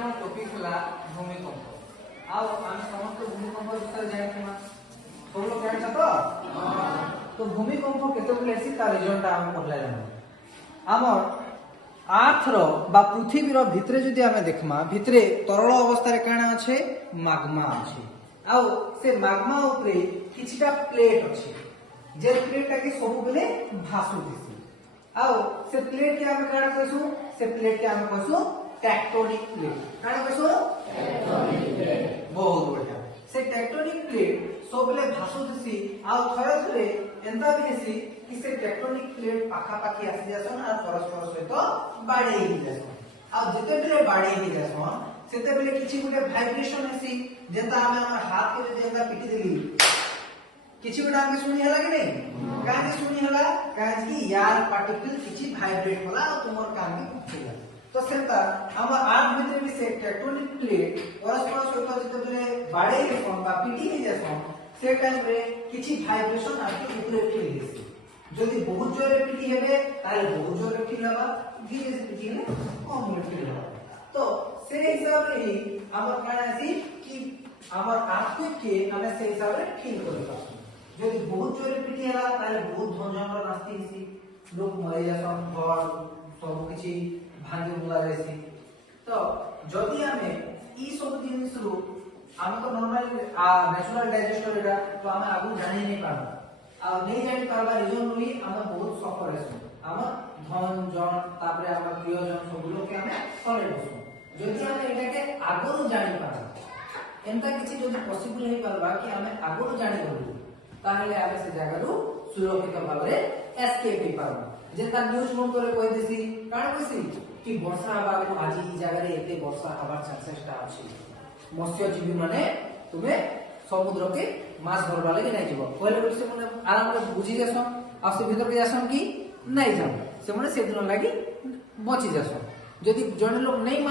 আমার টপিক হলা ভূমিকম্প। আর আমি সমস্ত ভূমিকম্প বিষয়ে জানিমা। सब लोग জানিছ তো? তো ভূমিকম্প কেতগুলি আছে তার রিজনটা আমি পড়লে জানো। আমার আর্থর বা পৃথিবীর ভিতরে যদি আমি দেখমা, ভিতরে তরল অবস্থায় কানা আছে ম্যাগমা আছে। আও সে ম্যাগমা উপরে কিছুটা প্লেট আছে, যে প্লেটটা কি ସବୁবেলে ভাসু দিছি। আও সে প্লেট কে আমি কানা কইছু, সে প্লেট কে আমি কইছু টেকটোনিক প্লেট। কানা কইছু? Tectonic plate. বহুত বঢ়িয়া। সে টেকটোনিক প্লেট ସବୁবেলে ভাসু দিছি। আও থরে থরে এন্তা ବି হেসি कि से टेक्टोनिक प्लेट पाखा पाखी आसी जासन और परस्पर सहित बाडे ही जासन। आ जते बेले बाडे ही जासन सेते बेले किछि गुटे वाइब्रेशन हेसी, जेता हमें हमर हाथ के जेता पिटी देली किछि गुटे हमके सुनी हला कि नहीं? काहे सुनी हला? काहे कि यार पार्टिकल किछि वाइब्रेट होला और तुमर कान में पहुंचला। तो सेता हमर आर्थ भीतर भी से टेक्टोनिक प्लेट परस्पर सहित जते बेले बाडे ही जासन बा पिटी ही जासन, से टाइम रे किछि वाइब्रेशन आके ऊपर फील हेसी। যদি বহুত জোরে পিটি হবে তাহলে বহুত জোরে ফিল হবে, ধীরে ধীরে পিটি হলে কম জোরে ফিল হবে। তো সেই হিসাবে হি আমার কানা আছে কি আমার আর্থকে আমি সেই হিসাবে ফিল করে পাচ্ছি। যদি বহুত জোরে পিটি হলা তাহলে বহুত ধনজঙ্গল নাস্তি হিসি, লোক মরে যাসন, ঘর সব কিছু ভাঙি বুলা যাইছি। তো যদি আমি এই সব জিনিসরু আমি তো নরমালি ন্যাচুরাল ডাইজেস্টর এটা তো আমি আগু জানি নাই পারবো। আর नहीं जानि पारबा रीजन बोली আমরা বহুত সফর আছে। আমার ধন জন তারপরে আমার প্রিয়জন সবগুলোকে আমি সরে বসু। যদি আমি এটাকে আগরু জানি পারবা, এমতা কিছু যদি পসিবল হই পারবা কি আমি আগরু জানি বলবো, তাহলে আমি সে জায়গারু সুরক্ষিত ভাবে এসকেপ হই পারবা। যেটা নিউজ ফোন করে কই দিছি কারণ কইছি কি বর্ষা হবাকু আজি এই জায়গায় এতে বর্ষা হবার চান্সেসটা আছে। মৎস্যজীবী মানে তুমি সমুদ্রকে মাছ ধরবা লাগি নাই যাব, কইলে বলি সে মানে আরাম করে বুঝি যাসন আর সে ভিতরকে যাসন কি নাই যাব, সে মানে সেদিন লাগি বচি যাসন। যদি জনে লোক নেই মানে